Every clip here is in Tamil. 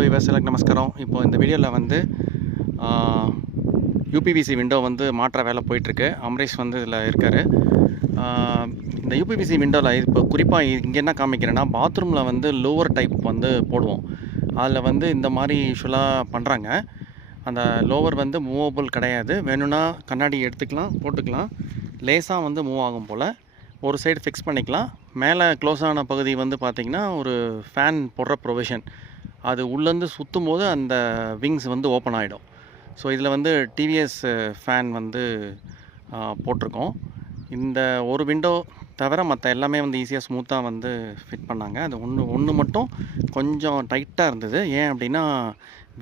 ஹலோ விவர்ஸ், எல்லாருக்கும் நமஸ்காரம். இப்போ இந்த வீடியோவில் வந்து யூபிவிசி விண்டோ வந்து மாற்ற வேலை போயிட்டுருக்கு. அமரேஷ் வந்து இதில் இருக்கார். இந்த யூபிவிசி விண்டோவில் இப்போ குறிப்பாக இங்கே என்ன காமிக்கிறேன்னா, பாத்ரூமில் வந்து லோவர் டைப் வந்து போடுவோம். அதில் வந்து இந்த மாதிரி யூஸ்வலாக பண்ணுறாங்க. அந்த லோவர் வந்து மூவபிள் கிடையாது. வேணும்னா கண்ணாடி எடுத்துக்கலாம், போட்டுக்கலாம். லேசாக வந்து மூவ் ஆகும் போல். ஒரு சைடு ஃபிக்ஸ் பண்ணிக்கலாம். மேலே க்ளோஸ் ஆன பகுதி வந்து பார்த்திங்கன்னா ஒரு ஃபேன் போடுற ப்ரொவிஷன். அது உள்ளேருந்து சுற்றும் போது அந்த விங்ஸ் வந்து ஓப்பன் ஆகிடும். ஸோ இதில் வந்து டிவிஎஸ் ஃபேன் வந்து போட்டிருக்கோம். இந்த ஒரு விண்டோ தவிர மற்ற எல்லாமே வந்து ஈஸியாக ஸ்மூத்தாக வந்து ஃபிட் பண்ணாங்க. அது ஒன்று மட்டும் கொஞ்சம் டைட்டாக இருந்தது. ஏன் அப்படின்னா,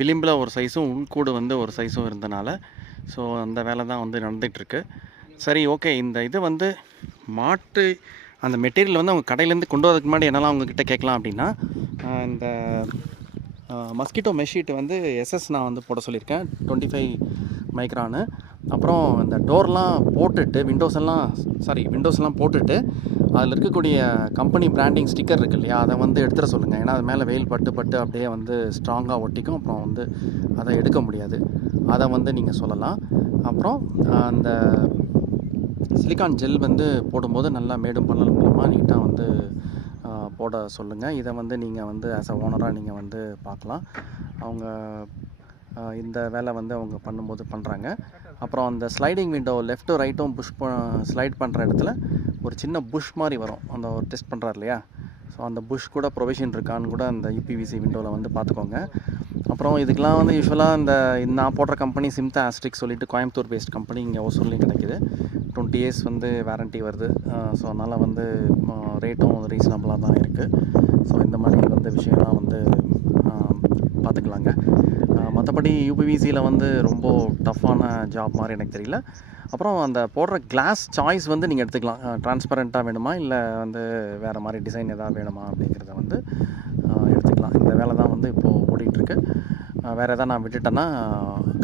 விளிம்பில் ஒரு சைஸும் உள்கூடு வந்து ஒரு சைஸும் இருந்தனால ஸோ அந்த வேலை தான் வந்து நடந்துகிட்ருக்கு. சரி, ஓகே. இந்த இது வந்து மாட்டு அந்த மெட்டீரியல் வந்து அவங்க கடையிலேருந்து கொண்டு வரதுக்கு முன்னாடி என்னெல்லாம் அவங்கக்கிட்ட கேட்கலாம் அப்படின்னா, இந்த மஸ்கிட்டோ மெஷீட்டு வந்து எஸ்எஸ் நான் வந்து போட சொல்லியிருக்கேன், 25 மைக்ரானு. அப்புறம் இந்த டோர்லாம் போட்டுட்டு விண்டோஸ்லாம் போட்டுட்டு அதில் இருக்கக்கூடிய கம்பெனி பிராண்டிங் ஸ்டிக்கர் இருக்குது இல்லையா, அதை வந்து எடுத்துகிற சொல்லுங்கள். ஏன்னா அது மேலே வெயில் பட்டு அப்படியே வந்து ஸ்ட்ராங்காக ஒட்டிக்கும். அப்புறம் வந்து அதை எடுக்க முடியாது. அதை வந்து நீங்கள் சொல்லலாம். அப்புறம் அந்த சிலிக்கான் ஜெல் வந்து போடும்போது நல்லா மேடும் பள்ளம் மூலமாக நீட்டாக வந்து போட சொல்லுங்கள். இதை வந்து நீங்கள் வந்து ஆஸ் அ ஓனராக நீங்கள் வந்து பார்க்கலாம். அவங்க இந்த வேலை வந்து அவங்க பண்ணும்போது பண்ணுறாங்க. அப்புறம் அந்த ஸ்லைடிங் விண்டோ லெஃப்ட்டும் ரைட்டும் ஸ்லைட் பண்ணுற இடத்துல ஒரு சின்ன புஷ் மாதிரி வரும். அந்த ஒரு டெஸ்ட் பண்ணுறாரு இல்லையா, ஸோ அந்த புஷ் கூட ப்ரொவிஷன் இருக்கான்னு கூட அந்த யூபிவிசி விண்டோவில் வந்து பார்த்துக்கோங்க. அப்புறம் இதுக்கெலாம் வந்து யூஸ்வலாக நான் போடுற கம்பெனி சிம்தா ஆஸ்ட்ரிக் சொல்லிட்டு கோயம்புத்தூர் பேஸ்ட் கம்பெனி இங்கே ஓசூர்லேயும் கிடைக்கிது. 20 இயர்ஸ் வந்து வாரண்ட்டி வருது. ஸோ அதனால் வந்து ரேட்டும் ரீசனபிளாக தான் இருக்குது. ஸோ இந்த மாதிரி வந்து விஷயம்லாம் வந்து பார்த்துக்கலாங்க. மற்றபடி யூபிவிசியில் வந்து ரொம்ப டஃப்பான ஜாப் மாதிரி எனக்கு தெரியல. அப்புறம் அந்த போடுற கிளாஸ் சாய்ஸ் வந்து நீங்கள் எடுத்துக்கலாம். டிரான்ஸ்பரண்ட்டாக வேணுமா, இல்லை வந்து வேறு மாதிரி டிசைன் எதாவது வேணுமா அப்படிங்கிறத வந்து எடுத்துக்கலாம். இந்த வேலை தான் வந்து இப்போது ஓடிட்டுருக்கு. வேறு எதாவது நான் விட்டுட்டேன்னா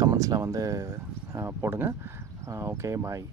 கமெண்ட்ஸில் வந்து போடுங்க. ஓகே, பாய்.